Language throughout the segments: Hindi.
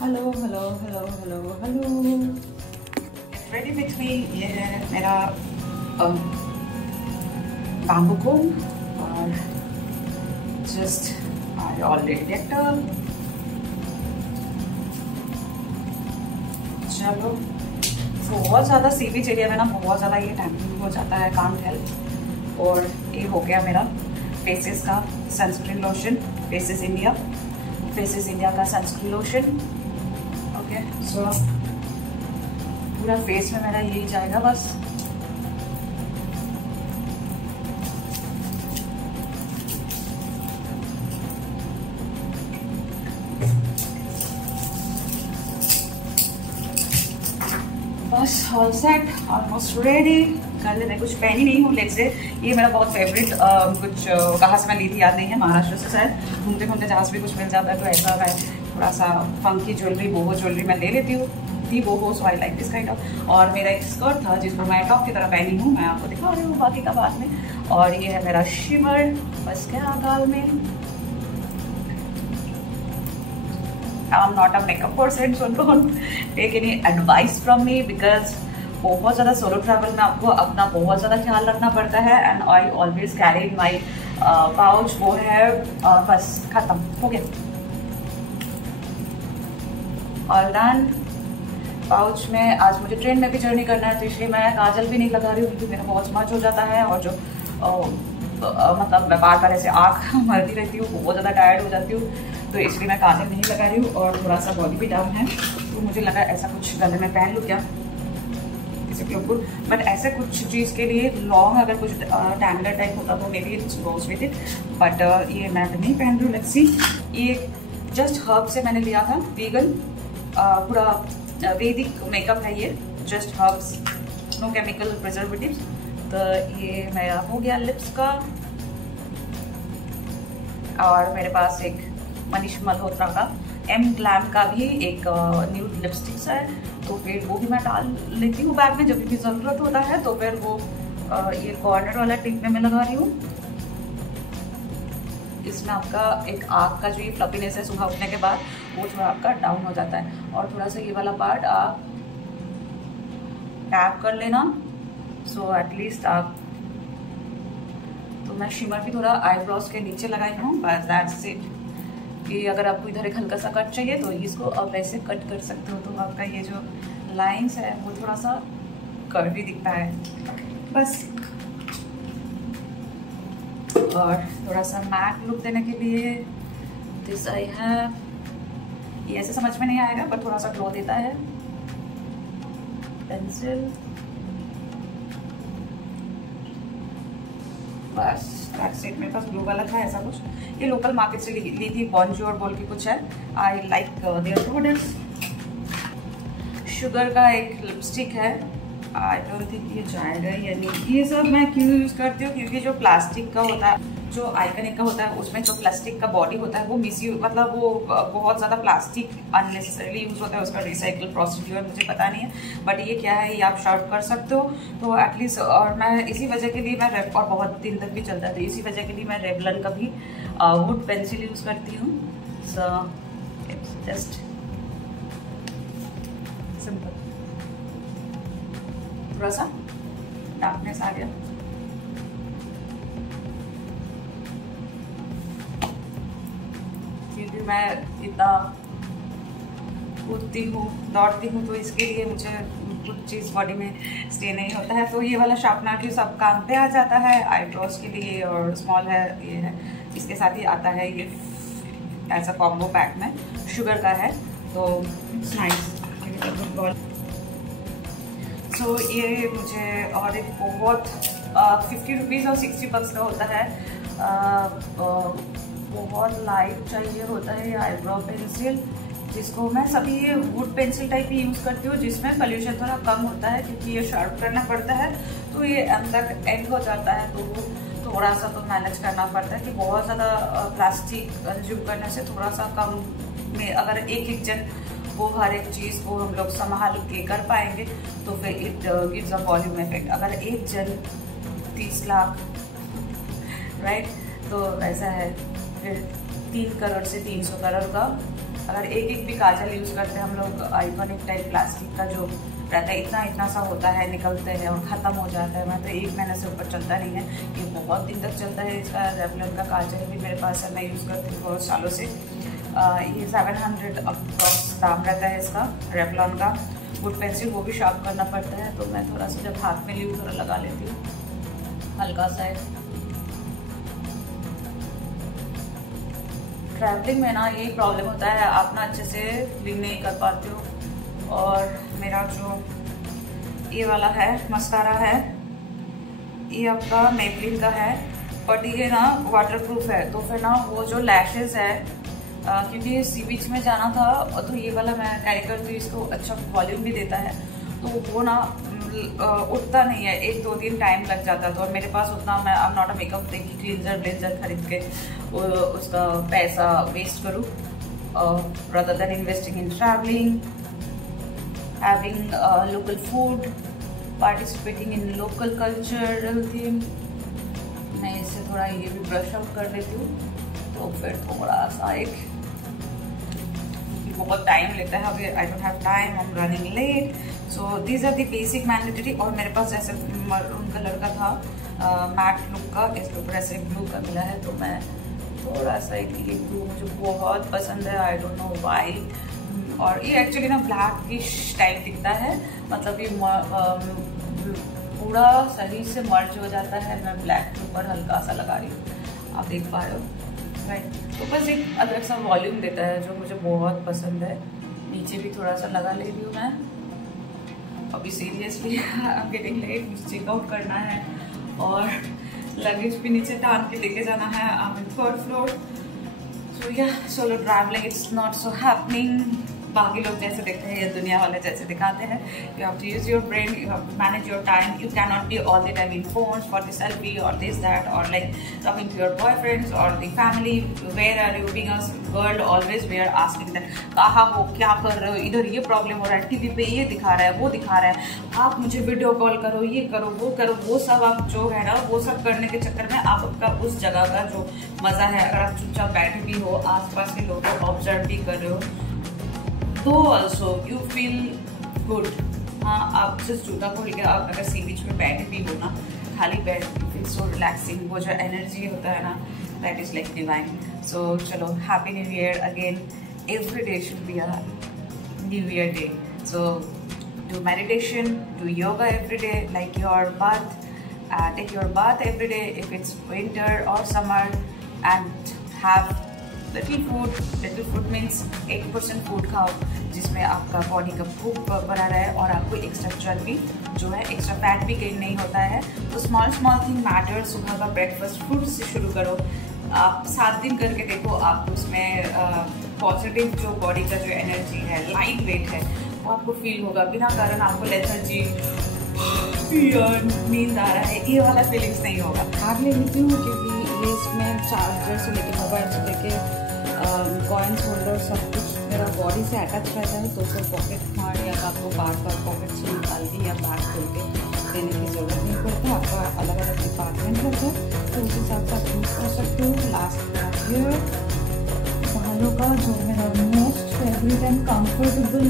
Hello hello hello hello hello, ready with me. ये है मेरा बैम्बू कोम और जस्ट आई ऑलरेडी डेक्टर। चलो, बहुत ज़्यादा सी बीच एरिया में ना बहुत ज़्यादा ये टैनिंग हो जाता है, कांट हेल्प। और ये हो गया मेरा फेसेस का सनस्क्रीन लोशन, फेसेस इंडिया का सनस्क्रीन लोशन। ओके, सो पूरा फेस में मेरा यही जाएगा बस। बस ऑल सेट, ऑलमोस्ट रेडी। गले में कुछ पहनी नहीं हूँ लेग से। ये मेरा बहुत फेवरेट कुछ कहाँ से मैं ली थी याद नहीं है, महाराष्ट्र से शायद। घूमते घूमते जहाँ से भी कुछ मिल जाता है तो ऐसा मैं थोड़ा सा फंकी ज्वेलरी, बोहो ज्वेलरी मैं ले लेती हूँ। The boho, so I like this kind of. और मेरा एक स्कर्ट था जिसको मैं टॉप की तरह पहनी हूँ, मैं आपको दिखा रही हूँ बाकी का बाद में। और ये है मेरा शिमर, बस क्या गाल में। I'm not a makeup person, so don't take any advice from me because बहुत ज़्यादा सोलो ट्रैवल में आपको अपना बहुत ज़्यादा ख्याल रखना पड़ता है। And I always carry in my pouch. वो है बस खत्म हो गया, ऑल डन। पाउच में आज मुझे ट्रेन में भी जर्नी करना है तो इसलिए मैं काजल भी नहीं लगा रही हूँ क्योंकि मेरा बहुत स्मच हो जाता है। और जो मतलब मैं बार बार ऐसे आँख मरती रहती हूँ, बहुत ज़्यादा टायर्ड हो जाती हूँ, तो इसलिए मैं काजल नहीं लगा रही हूँ। और थोड़ा सा बॉडी भी डाउन है तो मुझे लगा ऐसा कुछ गले में पहन लूँ क्या, इसे के ऊपर। बट ऐसे कुछ चीज़ के लिए लॉन्ग अगर कुछ टैंगलर टाइप होता तो may be it's goes with it, but ये मैं नहीं पहन रही हूँ। Let's see. ये जस्ट हर्ब से मैंने लिया था, वीगन पूरा वैदिक मेकअप है ये, just herbs, no chemical preservatives. तो ये मेरा हो गया लिप्स का। और मेरे पास एक मनीष मल्होत्रा का एम ग्लैम का भी एक न्यूड लिपस्टिक्स है, तो फिर वो भी मैं डाल लेती हूँ बैग में जब भी ज़रूरत होता है। तो फिर वो ये कॉर्नर वाला टिप में मैं लगा रही हूँ। इसमें आपका एक आँख का जो ये फ्लफीनेस है सुबह उठने के बाद वो थोड़ा आपका डाउन हो जाता है। और थोड़ा सा ये वाला पार्ट आप टैप कर लेना, सो एटलीस्ट आप। तो मैं शिमर भी थोड़ा आईब्रोज के नीचे लगाई हूँ, बस दैट्स इट। कि अगर आपको इधर एक हल्का सा कट चाहिए तो इसको आप वैसे कट कर सकते हो, तो आपका ये जो लाइंस है वो थोड़ा सा कर्वी दिखता है बस। और थोड़ा सा मैट लुक देने के लिए दिस आई हैव, ये ऐसे समझ में नहीं आएगा पर थोड़ा सा ग्लो देता है, पेंसिल। बस दैट्स इट। मेरे पास ब्लू वाला था ऐसा कुछ, ये लोकल मार्केट से ली थी, बॉन्जोर बोल के कुछ है। I like their products. Sugar का एक लिपस्टिक है, आई डोंट थिंक ये जाएगा या नहीं। ये सब मैं क्यों यूज़ करती हूँ क्योंकि जो प्लास्टिक का होता है, जो आइकनिक का होता है, उसमें जो प्लास्टिक का बॉडी होता है वो मतलब वो बहुत ज़्यादा प्लास्टिक अननेसेसरीली यूज़ होता है। उसका रिसाइकल प्रोसीड्यूर मुझे पता नहीं है, बट ये क्या है ये आप शार्प कर सकते हो तो एटलीस्ट। और मैं इसी वजह के लिए मैं और बहुत दिन तक भी चलता है तो इसी वजह के लिए मैं रेवलन का भी वुड पेंसिल यूज़ करती हूँ। So it's just simple. थोड़ा सा डार्कनेस आ गया, क्योंकि मैं इतना कूदती हूँ दौड़ती हूँ तो इसके लिए मुझे कुछ चीज़ बॉडी में स्टे नहीं होता है। तो ये वाला शार्पनर भी सब काम पे आ जाता है आईब्रोज के लिए, और स्मॉल है ये है, इसके साथ ही आता है ये ऐसा कॉम्बो पैक में, शुगर का है तो इट्स नाइस। सो ये मुझे और एक बहुत 50 रुपीज़ और 60 बक्स का होता है, बहुत लाइट चाहिए होता है ये आईब्रो पेंसिल, जिसको मैं सभी ये would pencil type he use करती हूँ जिसमें पॉल्यूशन थोड़ा कम होता है क्योंकि ये शार्प करना पड़ता है तो ये अंदर एंड हो जाता है तो वो थोड़ा सा तो मैनेज करना पड़ता है कि बहुत ज़्यादा प्लास्टिक कंज्यूम करने से थोड़ा सा कम में अगर एक जन वो हर एक चीज़ को हम लोग संभाल के कर पाएंगे तो फिर it gives a volume effect. अगर एक जन 30 लाख राइट, तो ऐसा है फिर 3 करोड़ से 300 करोड़ का अगर एक भी काजल यूज़ करते हैं हम लोग, आइकॉनिक टाइप प्लास्टिक का जो रहता है, इतना सा होता है, निकलते हैं और ख़त्म हो जाता है। मैं तो 1 महीने से ऊपर चलता नहीं है, ये बहुत दिन तक चलता है। इसका रेवलॉन का काजल भी मेरे पास है, मैं यूज़ करती हूँ बहुत सालों से। ये 700 अप्रॉक्स दाम रहता है इसका रेवलॉन का। वुड पेंसिल वो भी शार्प करना पड़ता है, तो मैं थोड़ा सा जब हाथ में ली थोड़ा लगा लेती हूँ हल्का सा है। ट्रैवलिंग में ना यही प्रॉब्लम होता है, आप ना अच्छे से क्लीन नहीं कर पाते हो। और मेरा जो ये वाला है मस्कारा है, ये आपका मेबलिन का है, बट ये ना वाटरप्रूफ है, तो फिर ना वो जो लैशेज है, क्योंकि सी बीच में जाना था, तो ये वाला मैं कैरी करती हूँ, इसको अच्छा वॉल्यूम भी देता है, तो वो ना उठता नहीं है, 1-2 दिन टाइम लग जाता है। तो और मेरे पास उतना, मैं अब नॉट अ मेकअप देखी क्लींजर खरीद के उसका पैसा वेस्ट करूँ, rather than investing in traveling, having local food, participating in local cultural theme। मैं इससे थोड़ा ये भी ब्रश आउट कर देती हूँ, तो फिर थोड़ा सा एक, बहुत टाइम लेता है, अभी I don't have time, I am running late, so these are the basic mandatory. और मेरे पास जैसे मरून कलर का था मैट लुक का, इसके ऊपर ऐसे ब्लू का मिला है, तो मैं थोड़ा सा एक ये ब्लू मुझे बहुत पसंद है, आई डोंट नो वाई। और ये एक्चुअली ना ब्लैकिश टाइप दिखता है, मतलब ये पूरा सही से मर्ज हो जाता है। मैं ब्लैक के ऊपर हल्का सा लगा रही हूँ, आप देख पा रहे हो, राइट। तो बस एक अलग सा वॉल्यूम देता है जो मुझे बहुत पसंद है। नीचे भी थोड़ा सा लगा ले रही हूँ मैं, अभी seriously I am getting late, मुझे चेकआउट करना है और लगेज भी नीचे टांग के लेके जाना है। I am in 3rd floor, सो या solo travelling it's not so happening. बाकी लोग जैसे देखते हैं या दुनिया वाले जैसे दिखाते हैं, you have to use your brain, you have to manage your time, you can not be all the time in phones for the selfie और दिस दैट, और like talking to your boyfriends और the family, where are you, being a girl always we are asking that, कहाँ हो, क्या कर रहे हो, इधर ये प्रॉब्लम हो रहा है, टीवी पे ये दिखा रहा है, वो दिखा रहा है, आप मुझे वीडियो कॉल करो, ये करो, वो सब आप जो है ना, वो सब करने के चक्कर में आप आपका उस जगह का जो मज़ा है, अगर आप चुपचाप बैठे भी हो, आसपास के लोगों को ऑब्जर्व भी कर रहे हो, तो ऑल्सो यू फील गुड। हाँ, आप जस्ट जूता खोल के आप अगर सी बीच में बैठे भी हो ना, खाली बैठ, फील सो रिलैक्सिंग, वो जो एनर्जी होता है ना, दैट इज लाइक डिवाइन। सो चलो, happy new year again, every day should be a new year day. So do meditation, do yoga every day, like your bath, take your bath every day if it's winter or summer, and have little food means 8% food खाओ जिसमें आपका बॉडी का भूख बना रहे और आपको एक्स्ट्रा चर्बी जो है, एक्स्ट्रा फैट भी गेन नहीं होता है। तो स्मॉल थिंग मैटर। सुबह का ब्रेकफास्ट फ्रूट से शुरू करो, आप 7 दिन करके देखो, आप उसमें पॉजिटिव जो बॉडी का जो एनर्जी है, लाइट वेट है, वो आपको फील होगा। बिना कारण आपको लेथर्जी, नींद आ रहा है, ये वाला फीलिंग्स नहीं होगा। भाग ले लेती हूँ क्योंकि ये इसमें चार्जर से लेके मोबाइल से लेके कॉइन्स होल्डर सब कुछ मेरा बॉडी से अटैच रहता है, तो उसको पॉकेट मार या आपको बार पॉकेट से निकाल के या बैग खोल के देने की ज़रूरत नहीं पड़ती। आपका अलग अलग डिपार्टमेंट रहता है, तो उस हिसाब से आप यूज़ कर सकते हो। लास्ट ईयर बालों का जो मेरा most favourite and comfortable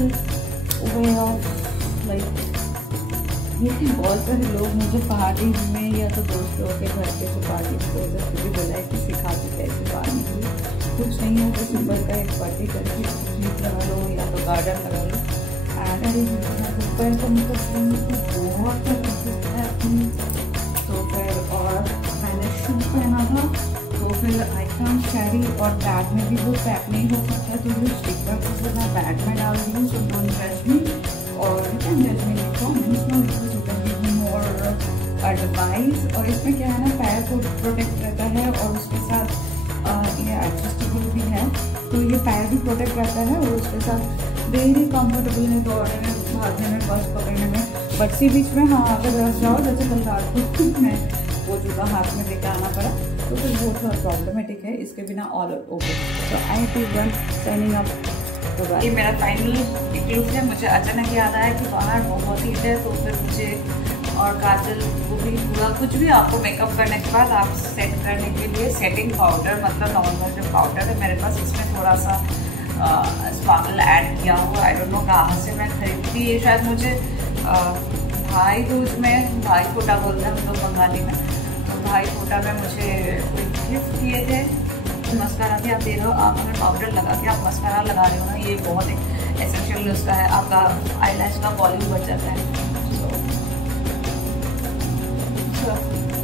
way of like, ये बहुत सारे लोग मुझे पार्टी में या तो दोस्तों के घर के जो पार्टी भी बोला है कि सिखा के कैसे बाहर निकली, कुछ नहीं है, तो सिंपल का एक पार्टी करके जीप लगा लो या तो गार्डन लगा लो, एंड दोपहर का मतलब बहुत है अपनी। तो फिर और मैंने शूज पहना था, तो फिर आई कैन कैरी, और बैग में भी वो पैक नहीं हो सकता, तो वो स्टिकर को मैं बैग में डाल दी हूँ, सो डोंट जज मी और यू कैन जज मी और एडवाइस। और इसमें क्या है ना, पैर को प्रोटेक्ट रहता है और उसके साथ ये एडजस्टेबल भी है, तो ये पैर भी प्रोटेक्ट रहता है और उसके साथ वेरी कंफर्टेबल है दौड़ने में, भागने में, बस पकड़ने में। बट सी बीच में हाँ, अगर रह जाओ, जैसे कल रात को मैं वो जूता हाथ में लेकर आना पड़ा, तो फिर वो थोड़ा प्रॉब्लमेटिक है। इसके बिना ऑल ओके। तो आई टू वन साइनिंग अप। ये मेरा फाइनल एक लुक है। मुझे अचानक याद आया कि बाहर बहुत हीट है, तो फिर मुझे और काजल को भी पूरा कुछ भी आपको मेकअप करने के बाद आप सेट करने के लिए सेटिंग पाउडर, मतलब नॉर्मल जो पाउडर है मेरे पास, इसमें थोड़ा सा स्पार्कल ऐड किया हुआ। आई डोंट नो कहाँ से मैं खरीदती। ये शायद मुझे भाई दूज में, भाई फोटा बोलते हैं हम लोग बंगाली में, तो भाई फोटा में मुझे कोई गिफ्ट किए थे। मस्कारा भी आप दे रहे हो, आप अगर पाउडर लगा के आप मस्कारा लगा रहे हो ना, ये बहुत एक एसेंशियल नुस्खा है, आपका आईलैश का वॉल्यूम बढ़ जाता है।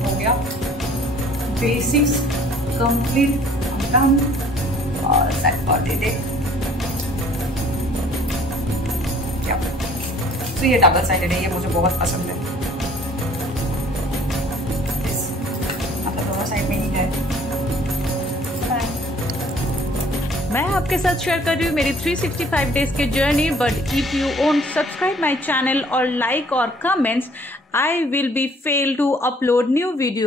हो गया बेसिक्स कंप्लीट डन और सेट फॉर द डे। तो ये डबल साइडेड है, ये मुझे बहुत पसंद है। मतलब दोनों साइड में ही है। मैं आपके साथ शेयर कर रही हूँ मेरी 365 डेज की journey, but if you won't subscribe my channel और लाइक और comments, I will be fail to upload new video.